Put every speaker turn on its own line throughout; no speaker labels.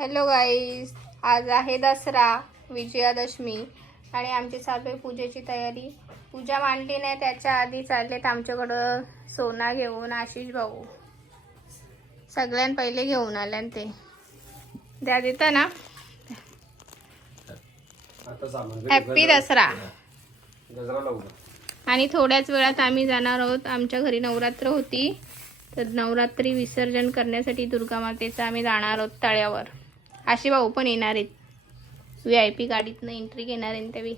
Hello guys आज आहे दसरा विजयादशमी आणि आमची चालू आहे पूजेची तयारी. पूजा मांडली नाही त्याच्या आधी चाललेत आमच्याकडं सोना घेऊन आशिष भाऊ. सगळ्यां पहिले घेऊन आल्या ते. द्या देतं ना. हॅप्पी दसरा. आणि थोड्याच वेळात आम्ही जाणार आहोत. आमच्या घरी नवरात्र होती. तर नवरात्री विसर्जन करण्यासाठी दुर्गा मातेचं आम्ही जाणार आहोत तळ्यावर. आशी भाऊ पण येणार आहेत. व्ही आय पी गाडीतनं एंट्री घेणार आहे त्यावेळी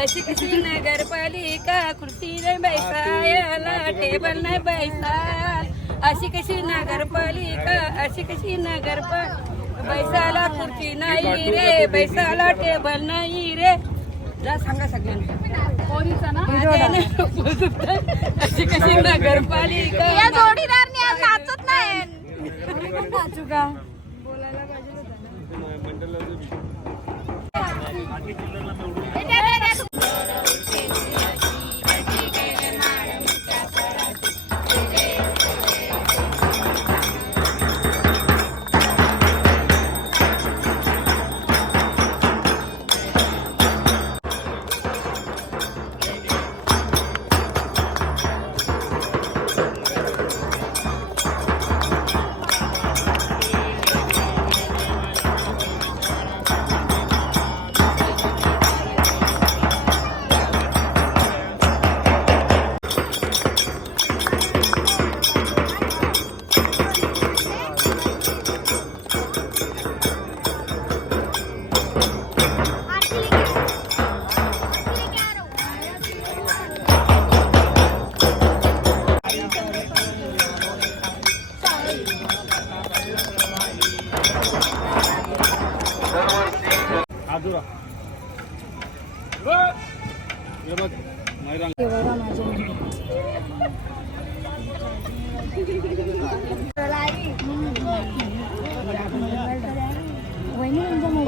अशी कशी नगरपालिका खुर्ची नाही बैसायला टेबल नाही बैसाल अशी कशी नगरपालिका अशी कशी नगर बैसाला खुर्ची नाही रे बैसाला टेबल नाही रे। जा सांगा सगळ्यांना. अशी कशी नगरपालिका
या जोडीदारने आज नाचत नाही.
नाचू का?
आजूरा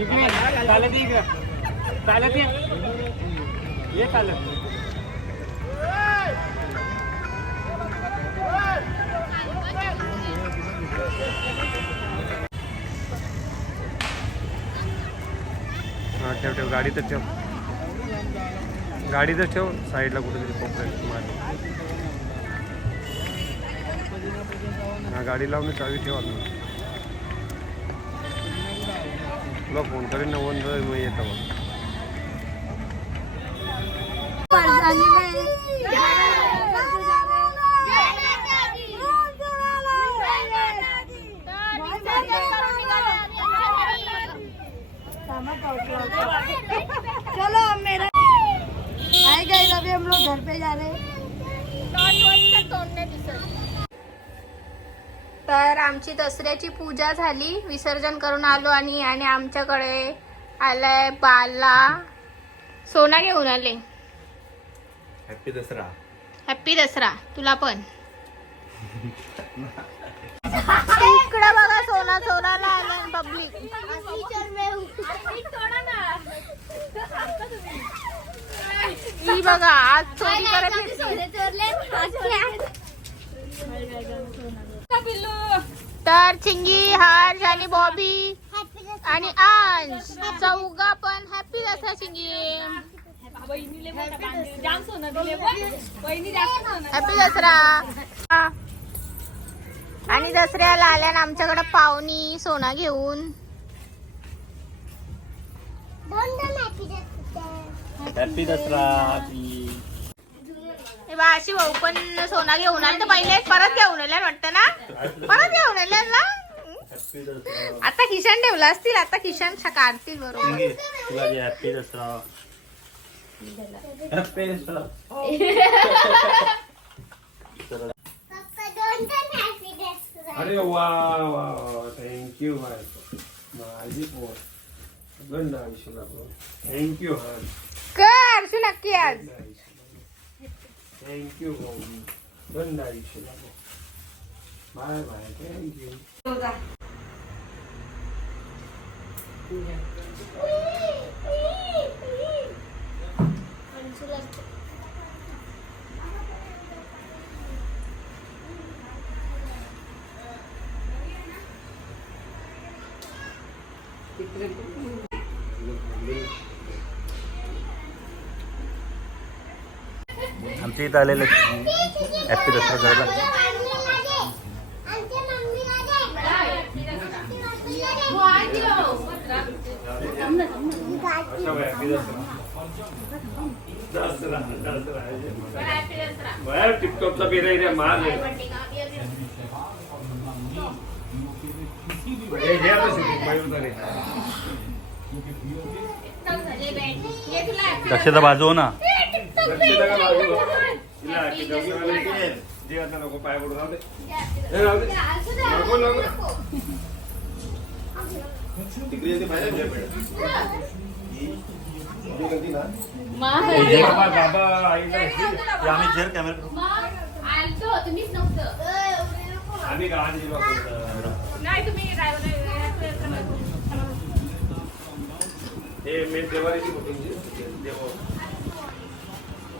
इकडे
चालत इकडे. चालत
ठेव गाडी गाडीतच ठेव. गाडीतच ठेव. साईडला कुठेतरी कोपऱ्यात गाडी लावून चावी ठेवा वन मग येतं मग
चलो अब मेरा हाय गाइस अभी हम लोग घर पे जा रहे हैं।
तर आमची दसऱ्याची पूजा झाली. विसर्जन करून आलो आणि आणि आमच्याकडे आलाय बाला. सोना घेऊन आले.
हॅपी दसरा.
हॅपी दसरा. तुला पण. इकडं बघा सोना आलाय पब्लिक ही बघा आज चोरी करत तर चिंगी हर्ष आणि बॉबी आणि अंश. चौघा पण हॅपी दसरा चिंगी. हॅपी दसरा. आणि दसऱ्याला आल्यानं आमच्याकडे पाहुणी सोना घेऊन.
हॅपी दसरा. हॅपी
बा अशी भाऊ पण सोना घेऊन आले तर पहिले परत घेऊन आल्या वाटतं ना? परत घेऊन आल्या ना? आता खिशान ठेवला असतील आता खिशान काढतील बरोबर.
अरे वा वा थँक्यू माझी पोर. गंड आयुष्य थँक्यू
कर अर्शू नक्की आज.
थँक्यू भाऊ गंड आयुष्य लागलो बाय बाय थँक्यू
आमच्या इथं आलेलं हॅपी दसरा करायला
दसरा दसरा दसरा टिपटॉपचा पेरा रे. माल आहे हे घे आता shooting, मयूर धरे.
दक्षता बाजू हो ना.
लक्ष नका लागू. तिला की दसऱ्याला की जे आता नको पाय पडून राहू दे. हे राहू दे. नको नको तिकडे येते बाहेर घे बेटा. ही कधी ना? बाबा बाबा आईला
हे आम्ही चेअर कॅमेरा
आम्ही का आज गेलो होतो. हे मेन देवारीची फोटोची देव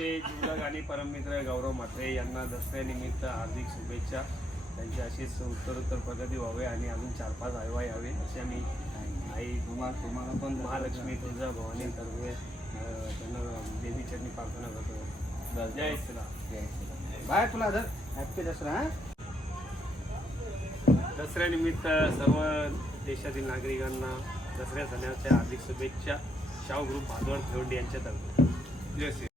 आमचे जिल्हा आणि परममित्र गौरव म्हात्रे यांना दसऱ्यानिमित्त हार्दिक शुभेच्छा. त्यांची अशीच उत्तरोत्तर प्रगती व्हावी आणि अजून चार पाच आयवा यावे असे आम्ही आई तुम्हाला तुम्हाला पण महालक्ष्मी तुळजा भवानी अं, त्यांना देवी चरणी प्रार्थना करतो. जय श्रीराम.
बाय तुला हॅपी दसरा
दसऱ्यानिमित्त सर्व देशातील नागरिकांना दसऱ्या सणाच्या हार्दिक शुभेच्छा. शाहू ग्रुप भादवड भिवंडी यांच्यातर्फे जय श्री